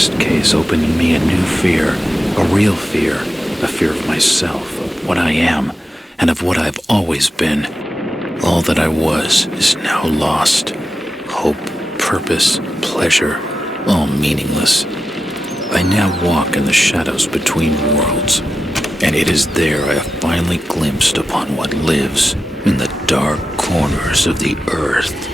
last case opened in me a new fear, a real fear, a fear of myself, of what I am, and of what I've always been. All that I was is now lost. Hope, purpose, pleasure, all meaningless. I now walk in the shadows between worlds, and it is there I have finally glimpsed upon what lives in the dark corners of the earth.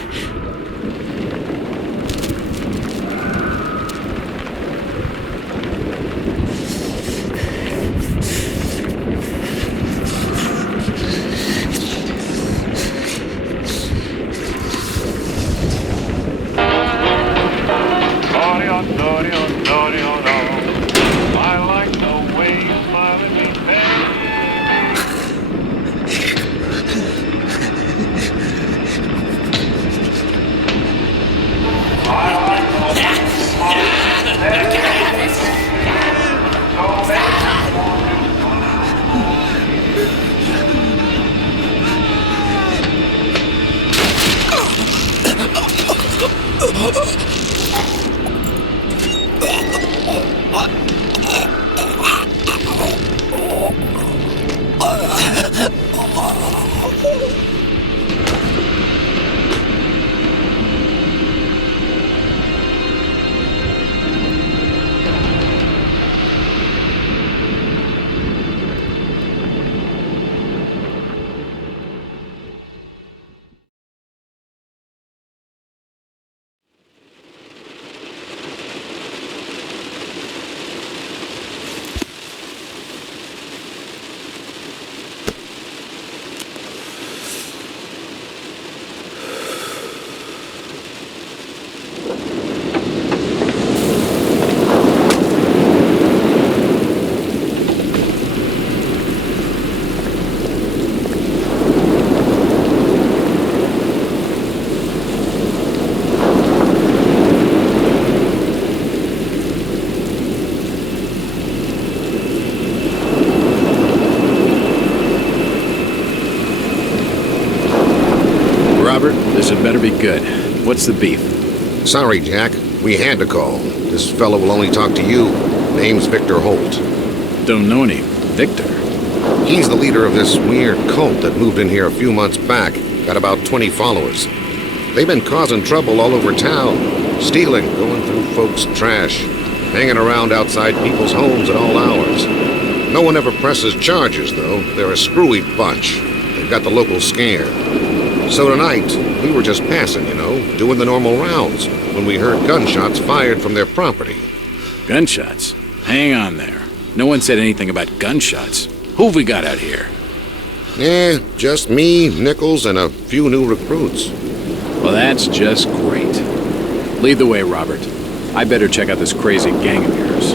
This had better be good. What's the beef? Sorry, Jack. We had to call. This fellow will only talk to you. Name's Victor Holt. Don't know any Victor. He's the leader of this weird cult that moved in here a few months back. Got about 20 followers. They've been causing trouble all over town. Stealing, going through folks' trash, hanging around outside people's homes at all hours. No one ever presses charges, though. They're a screwy bunch. They've got the locals scared. So tonight, we were just passing, doing the normal rounds, when we heard gunshots fired from their property. Gunshots? Hang on there. No one said anything about gunshots. Who've we got out here? Just me, Nichols, and a few new recruits. Well, that's just great. Lead the way, Robert. I better check out this crazy gang of yours.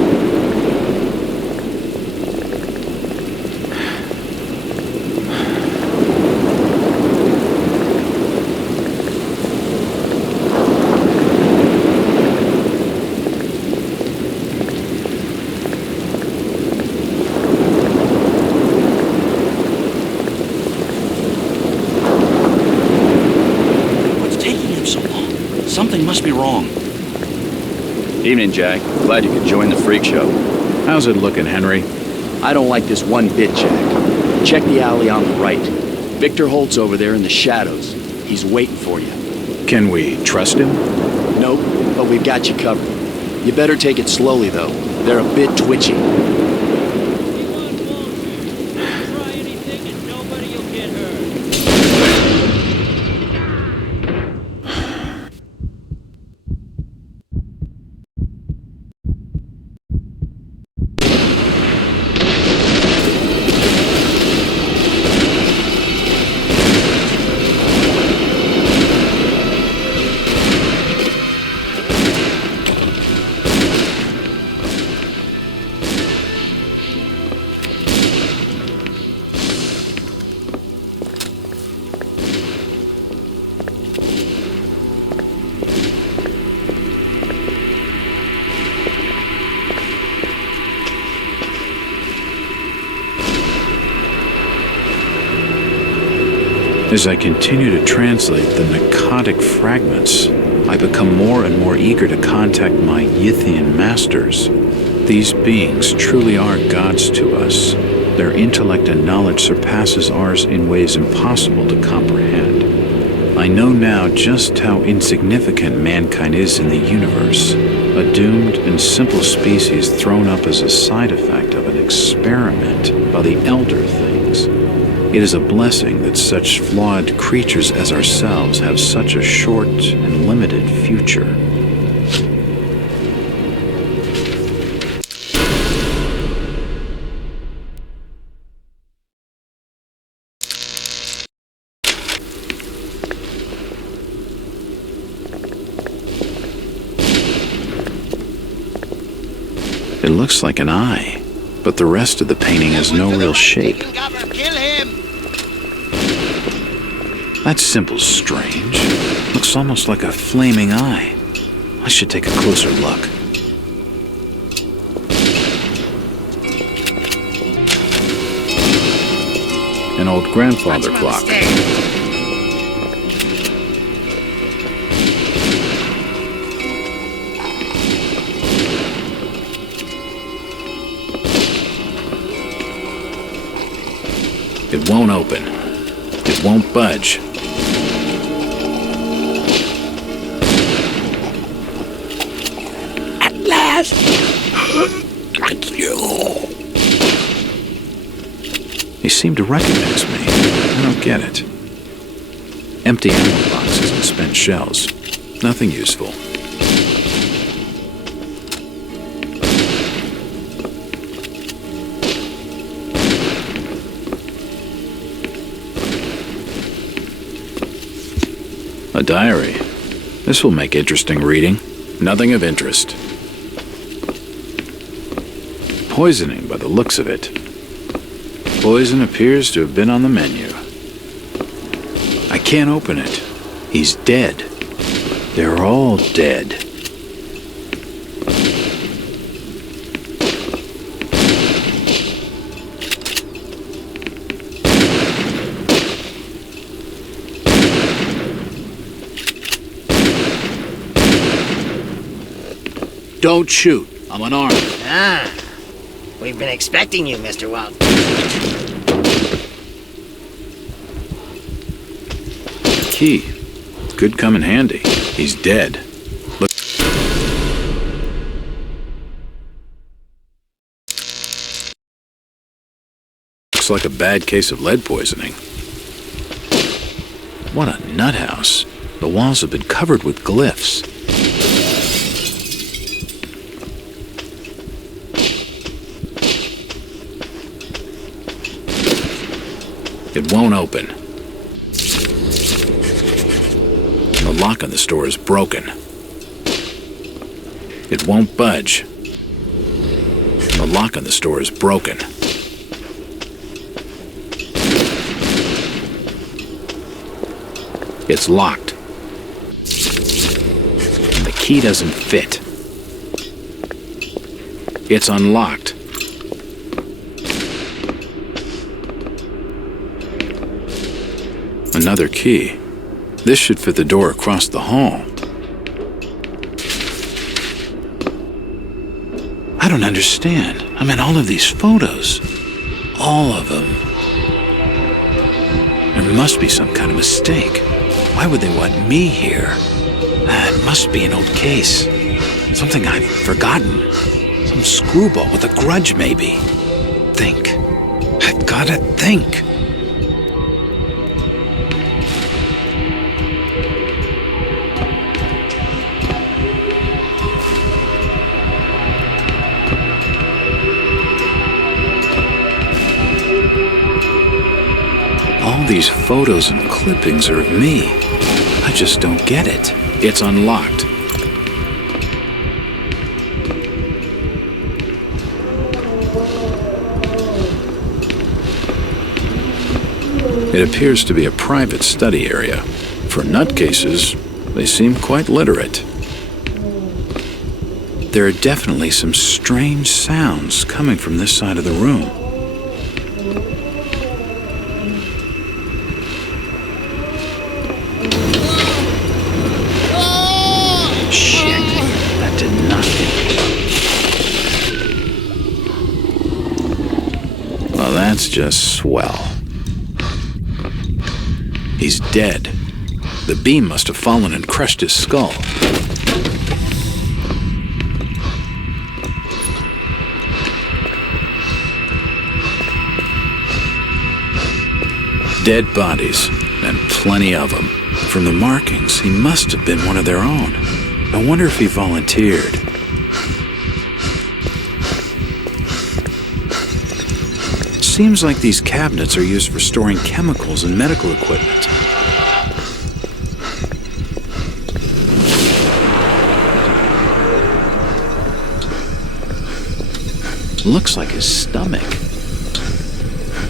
Something must be wrong. Evening, Jack. Glad you could join the freak show. How's it looking, Henry? I don't like this one bit, Jack. Check the alley on the right. Victor Holt's over there in the shadows. He's waiting for you. Can we trust him? Nope, but we've got you covered. You better take it slowly, though. They're a bit twitchy. As I continue to translate the narcotic fragments, I become more and more eager to contact my Yithian masters. These beings truly are gods to us. Their intellect and knowledge surpasses ours in ways impossible to comprehend. I know now just how insignificant mankind is in the universe, a doomed and simple species thrown up as a side effect of an experiment by the elder things. It is a blessing that such flawed creatures as ourselves have such a short and limited future. It looks like an eye, but the rest of the painting has no real shape. Kill him! That symbol's strange. Looks almost like a flaming eye. I should take a closer look. An old grandfather clock. It won't open. It won't budge. At last! Thank you. They seem to recognize me. I don't get it. Empty ammo boxes and spent shells. Nothing useful. A diary. This will make interesting reading. Nothing of interest. Poisoning by the looks of it. Poison appears to have been on the menu. I can't open it. He's dead. They're all dead. Don't shoot. I'm unarmed. Ah, we've been expecting you, Mr. Walt. Key. Could come in handy. He's dead. Looks like a bad case of lead poisoning. What a nut house. The walls have been covered with glyphs. It won't open. The lock on the store is broken. It won't budge. The lock on the store is broken. It's locked. And the key doesn't fit. It's unlocked. Another key. This should fit the door across the hall. I don't understand. I mean, all of these photos. All of them. There must be some kind of mistake. Why would they want me here? It must be an old case. Something I've forgotten. Some screwball with a grudge, maybe. Think. I've gotta think. All these photos and clippings are of me. I just don't get it. It's unlocked. It appears to be a private study area. For nutcases, they seem quite literate. There are definitely some strange sounds coming from this side of the room. Well, that's just swell. He's dead. The beam must have fallen and crushed his skull. Dead bodies, and plenty of them. From the markings, he must have been one of their own. I wonder if he volunteered. Seems like these cabinets are used for storing chemicals and medical equipment. Looks like his stomach.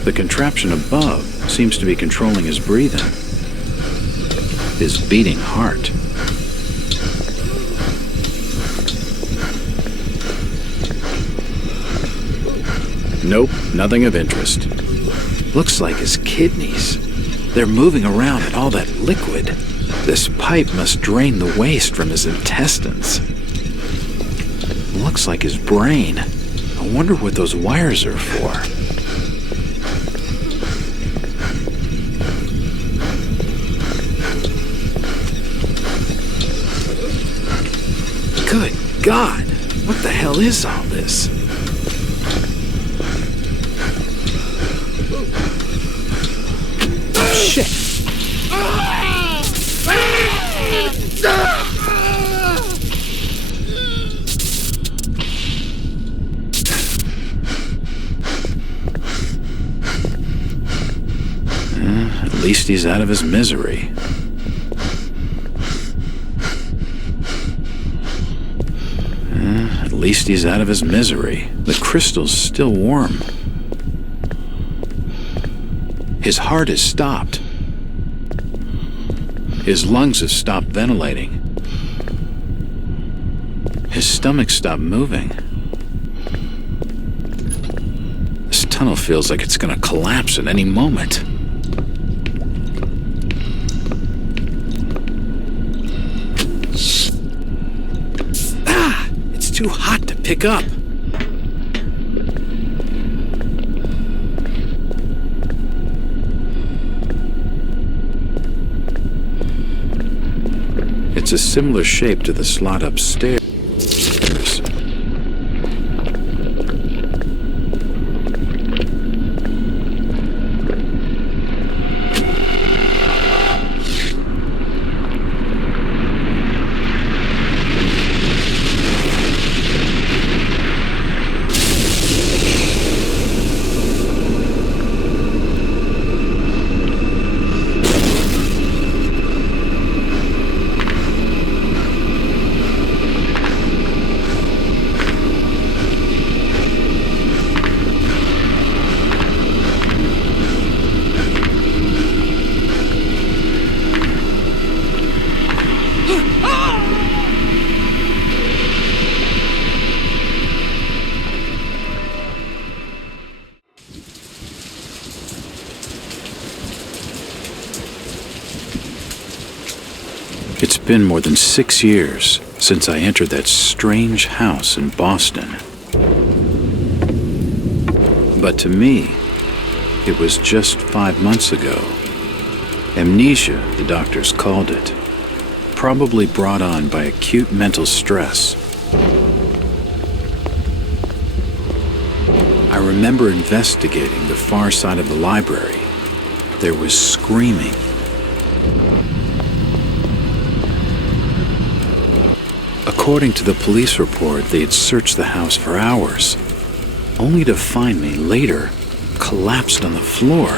The contraption above seems to be controlling his breathing. His beating heart. Nope, nothing of interest. Looks like his kidneys. They're moving around in all that liquid. This pipe must drain the waste from his intestines. Looks like his brain. I wonder what those wires are for. Good God! What the hell is all this? Oh, shit! At least he's out of his misery. At least he's out of his misery. The crystal's still warm. His heart has stopped. His lungs have stopped ventilating. His stomach stopped moving. This tunnel feels like it's gonna collapse at any moment. Too hot to pick up. It's a similar shape to the slot upstairs. It's been more than 6 years since I entered that strange house in Boston. But to me, it was just 5 months ago. Amnesia, the doctors called it, probably brought on by acute mental stress. I remember investigating the far side of the library. There was screaming. According to the police report, they had searched the house for hours, only to find me later collapsed on the floor.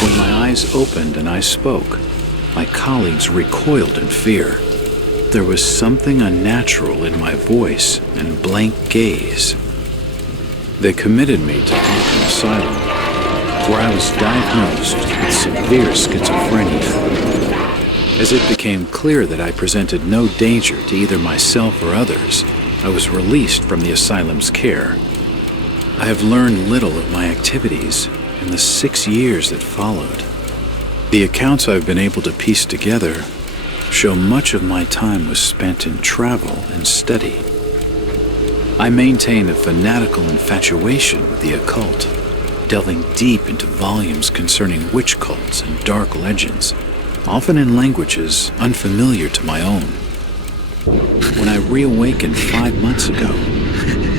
When my eyes opened and I spoke, my colleagues recoiled in fear. There was something unnatural in my voice and blank gaze. They committed me to an asylum, where I was diagnosed with severe schizophrenia. As it became clear that I presented no danger to either myself or others, I was released from the asylum's care. I have learned little of my activities in the 6 years that followed. The accounts I've been able to piece together show much of my time was spent in travel and study. I maintain a fanatical infatuation with the occult, delving deep into volumes concerning witch cults and dark legends, often in languages unfamiliar to my own. When I reawakened 5 months ago,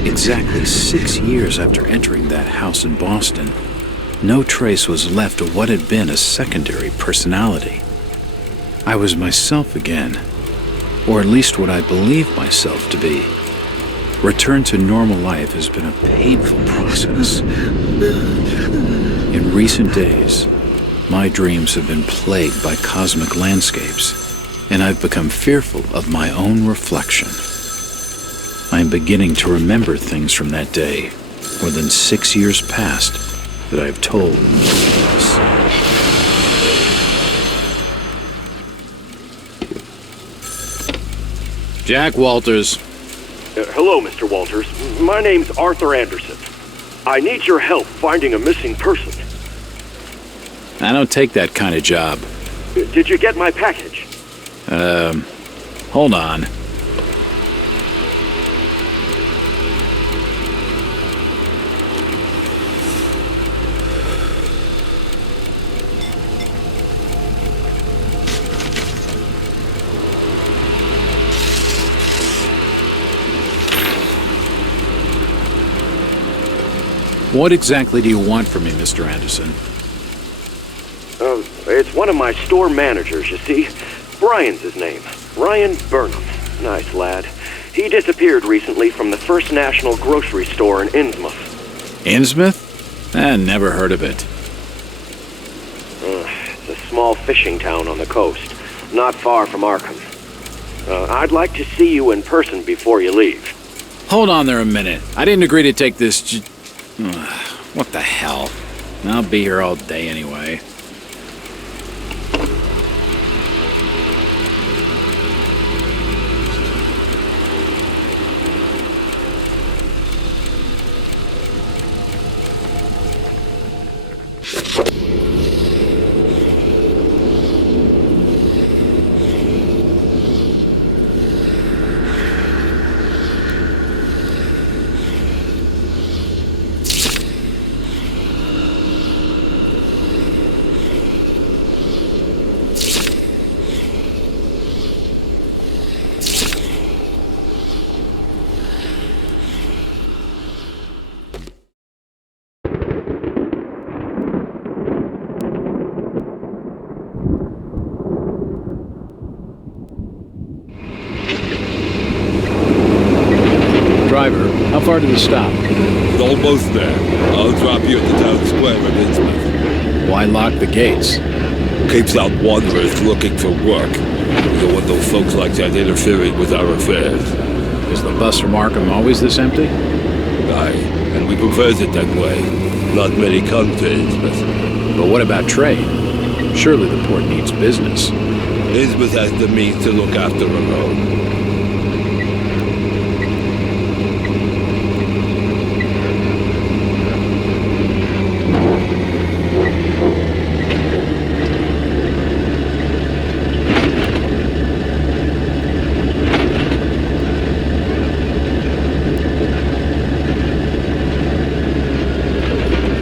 exactly 6 years after entering that house in Boston, no trace was left of what had been a secondary personality. I was myself again, or at least what I believed myself to be. Return to normal life has been a painful process. In recent days, my dreams have been plagued by cosmic landscapes, and I've become fearful of my own reflection. I am beginning to remember things from that day, more than 6 years past, that I have told no one else. Jack Walters. Hello, Mr. Walters. My name's Arthur Anderson. I need your help finding a missing person. I don't take that kind of job. Did you get my package? Hold on. What exactly do you want from me, Mr. Anderson? It's one of my store managers, you see. Brian's his name. Ryan Burnham. Nice lad. He disappeared recently from the First National grocery store in Innsmouth. Innsmouth? Never heard of it. It's a small fishing town on the coast, not far from Arkham. I'd like to see you in person before you leave. Hold on there a minute. I didn't agree to take this what the hell? I'll be here all day anyway. Driver, how far to the stop? It's almost there. I'll drop you at the town square in Innsmouth. Why lock the gates? Keeps out wanderers looking for work. We don't want those folks like that interfering with our affairs. Is the bus from Arkham always this empty? Aye, and we prefers it that way. Not many come to Innsmouth. But what about trade? Surely the port needs business. Innsmouth has the means to look after her own.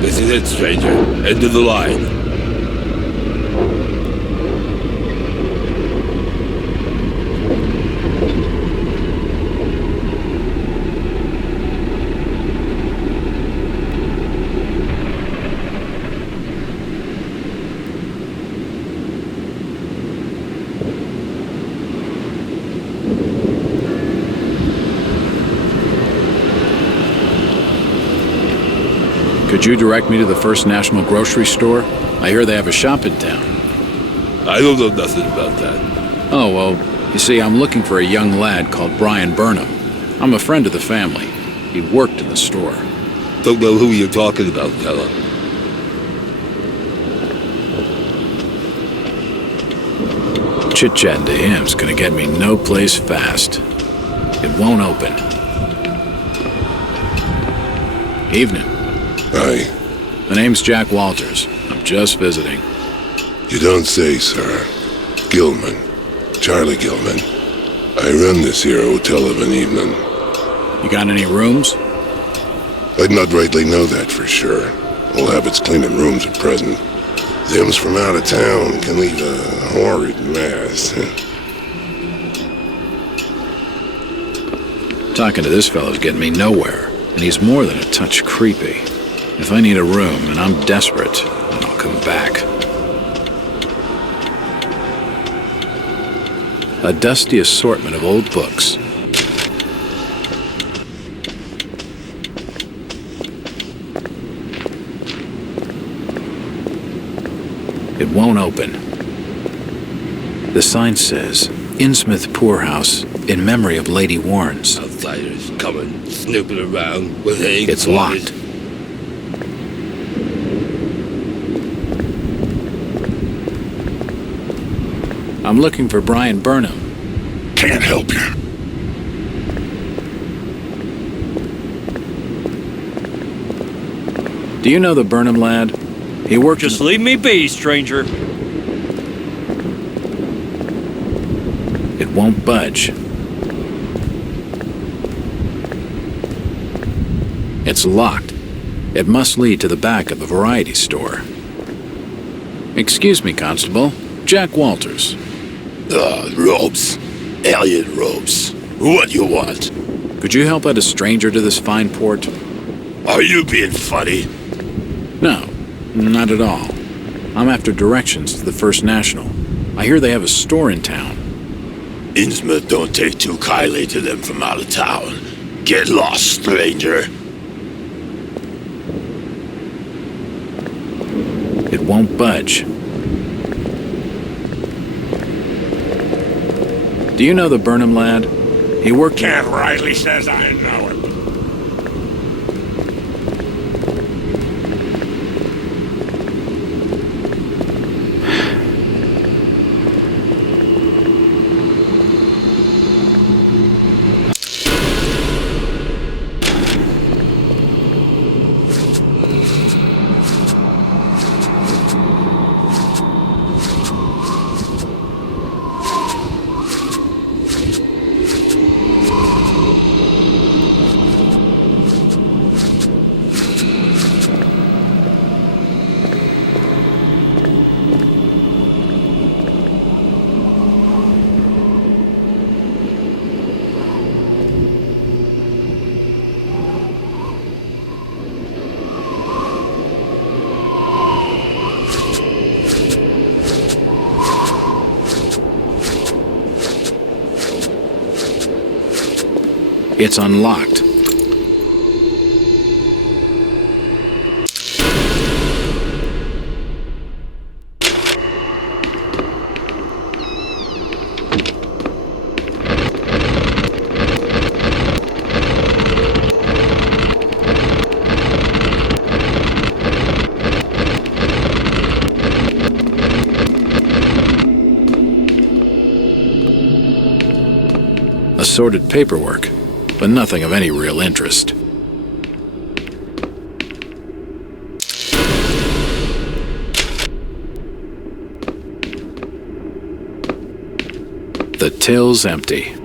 This is it, stranger. End of the line. Could you direct me to the First National grocery store? I hear they have a shop in town. I don't know nothing about that. Oh, well, you see, I'm looking for a young lad called Brian Burnham. I'm a friend of the family. He worked in the store. Don't know who you're talking about, fella. Chit-chatting to him's gonna get me no place fast. It won't open. Evening. Aye. The name's Jack Walters. I'm just visiting. You don't say, sir. Gilman. Charlie Gilman. I run this here hotel of an evening. You got any rooms? I'd not rightly know that for sure. All habits cleaning rooms at present. Them's from out of town can leave a horrid mess. Talking to this fellow's getting me nowhere, and he's more than a touch creepy. If I need a room and I'm desperate, then I'll come back. A dusty assortment of old books. It won't open. The sign says, Innsmut Poorhouse, in memory of Lady Warrens. Outsiders coming, snooping around with eggs. It's locked. I'm looking for Brian Burnham. Can't help you. Do you know the Burnham lad? He worked Just leave me be, stranger. It won't budge. It's locked. It must lead to the back of the variety store. Excuse me, Constable. Jack Uolterss. Robes. Alien robes. What do you want? Could you help out a stranger to this fine port? Are you being funny? No, not at all. I'm after directions to the First National. I hear they have a store in town. Innsmut don't take too kindly to them from out of town. Get lost, stranger. It won't budge. Do you know the Burnham lad? He worked... Cat Riley says I know him. It's unlocked. Assorted paperwork, but nothing of any real interest. The till's empty.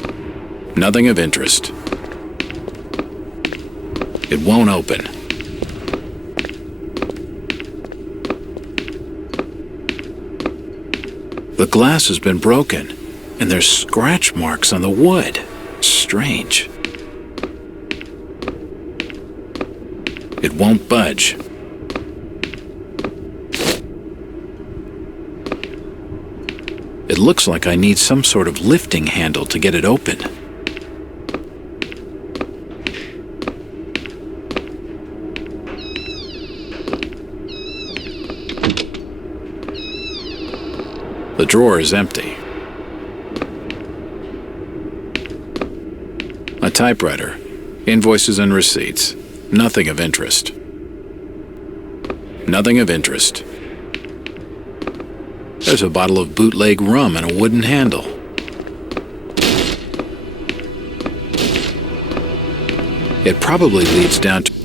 Nothing of interest. It won't open. The glass has been broken, and there's scratch marks on the wood. Strange. It won't budge. It looks like I need some sort of lifting handle to get it open. The drawer is empty. A typewriter, invoices and receipts. Nothing of interest. Nothing of interest. There's a bottle of bootleg rum and a wooden handle. It probably leads down to...